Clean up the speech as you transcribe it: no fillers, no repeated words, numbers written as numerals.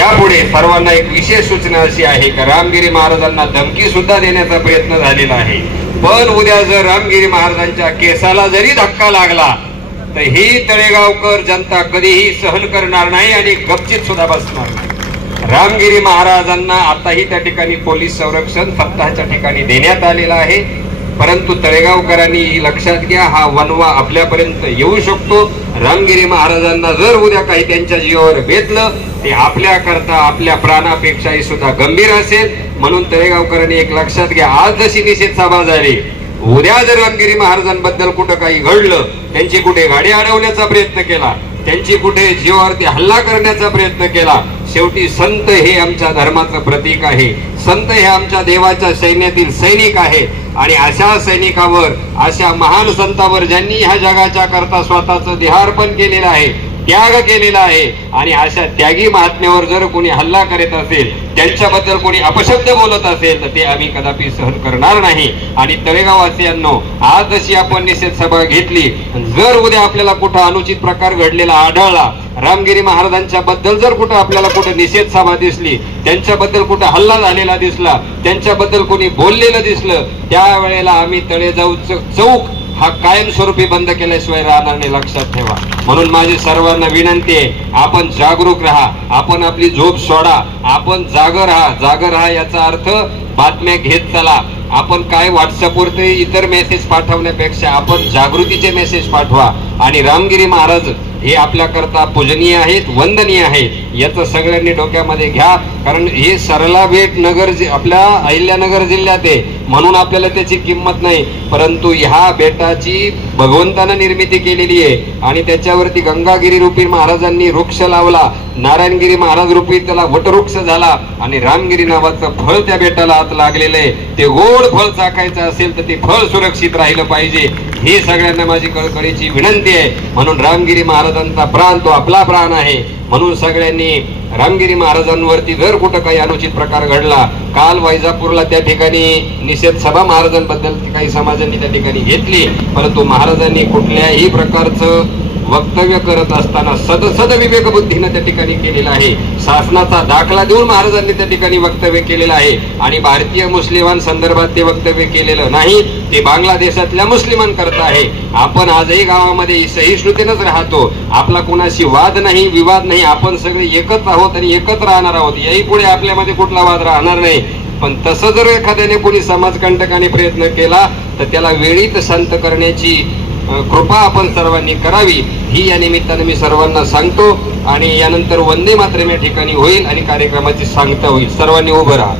यापुढे सर्वांना एक विशेष सूचना अशी आहे की रामगिरी महाराजांना धमकी सुद्धा देण्याचा प्रयत्न झालेला आहे, पण उद्या जर रामगिरी महाराजांच्या केसाला जरी धक्का लागला तर ही तळेगावकर जनता कधीही सहन करणार नाही आणि गपचित सुद्धा बसणार नाही. रामगिरी महाराजांना आताही त्या ठिकाणी पोलीस संरक्षण स्वतःच्या ठिकाणी देण्यात आलेलं आहे, परंतु तळेगावकरांनी लक्षात घ्या, हा वनवा आपल्यापर्यंत येऊ शकतो. रामगिरी महाराजांना जर उद्या काही त्यांच्या जीवावर बेतलं ते आपल्याकरता आपल्या प्राणापेक्षाही सुद्धा गंभीर असेल. म्हणून तळेगावकरांनी एक लक्षात घ्या, आज जशी निषेध सभा झाली, उद्या जर रामगिरी महाराजांबद्दल कुठं काही घडलं, त्यांची कुठे गाडी अडवण्याचा प्रयत्न केला, त्यांची कुठे जीवावरती हल्ला करण्याचा प्रयत्न केला, शेवटी संत हे आमच्या धर्माचं प्रतीक आहे, संत हे आमच्या देवाच्या सैन्यातील सैनिक आहे आणि अशा सैनिकावर, अशा महान संतावर ज्यांनी ह्या जगाच्या करता स्वतःचं देहार्पण केलेलं आहे, त्याग केलेला आहे, आणि अशा त्यागी महात्म्यावर जर कोणी हल्ला करीत असेल, त्यांच्याबद्दल कोणी अपशब्द बोलत असेल तर ते आम्ही कदापि सहन करणार नाही. आणि तळेगाववासियांनो, आज जशी आपण निषेध सभा घेतली, जर उद्या आपल्याला कुठं अनुचित प्रकार घडलेला आढळला, रामगिरी महाराजांच्या बद्दल जर कुठं आपल्याला कुठं निषेध सभा दिसली, त्यांच्याबद्दल कुठं हल्ला झालेला दिसला, त्यांच्याबद्दल कोणी बोललेलं दिसलं, त्यावेळेला आम्ही तळेगाव चौक हा कायमस्वरूपी बंद केल्याशिवाय राहणार नाही, लक्षात ठेवा. म्हणून माझी सर्वांना विनंती आहे, आपण जागरूक राहा, आपण आपली झोप सोडा, आपण जागर राहा. याचा अर्थ बातम्या घेत चला. आपण काय व्हॉट्सअपवरती इतर मेसेज पाठवण्यापेक्षा आपण जागृतीचे मेसेज पाठवा. आणि रामगिरी महाराज हे आपल्याकरता पूजनीय आहेत, वंदनीय आहेत, याचं सगळ्यांनी डोक्यामध्ये घ्या. कारण हे सरला बेट नगर आपल्या अहिल्यानगर जिल्ह्यात आहे, म्हणून आपल्याला त्याची किंमत नाही, परंतु ह्या बेटाची भगवंतानं निर्मिती केलेली आहे आणि त्याच्यावरती गंगागिरी रूपी महाराजांनी वृक्ष लावला, नारायणगिरी महाराज रूपी त्याला वटवृक्ष झाला आणि रामगिरी नावाचं फळ त्या बेटाला आत लागलेलं आहे. ते गोड फळ चाखायचं असेल तर ते फळ सुरक्षित राहिलं पाहिजे, ही सगळ्यांना माझी कळकळीची विनंती आहे. म्हणून रामगिरी महाराजांचा प्राण तो आपला प्राण आहे. म्हणून सगळ्यांनी रामगिरी महाराजांवरती जर कुठं काही अनुचित प्रकार घडला, काल वैजापूरला त्या ठिकाणी निषेध सभा महाराजांबद्दल काही समाजांनी त्या ठिकाणी घेतली, परंतु महाराजांनी कुठल्याही प्रकारचं वक्तव्य करत असताना सद विवेकबुद्धीनं त्या ठिकाणी केलेलं आहे. शासनाचा दाखला देऊन महाराजांनी त्या ठिकाणी वक्तव्य केलेलं आहे आणि भारतीय मुस्लिमांसंदर्भात ते वक्तव्य केलेलं नाही, ते बांगलादेशातल्या मुस्लिमांकरता आहे. आपण आजही गावामध्ये सहिष्णुतेनंच राहतो, आपला कोणाशी वाद नाही, विवाद नाही, आपण सगळे एकच आहोत आणि एकत्र राहणार आहोत. याही पुढे आपल्यामध्ये कुठला वाद राहणार नाही. पण तसं जर एखाद्याने कोणी समाजकंटकाने प्रयत्न केला तर त्याला वेळीत शांत करण्याची कृपा आपण सर्वांनी करावी, ही या निमित्ताने मी सर्वांना सांगतो. आणि यानंतर वंदे मातरम या ठिकाणी होईल आणि कार्यक्रमाची सांगता होईल. सर्वांनी उभं राहा.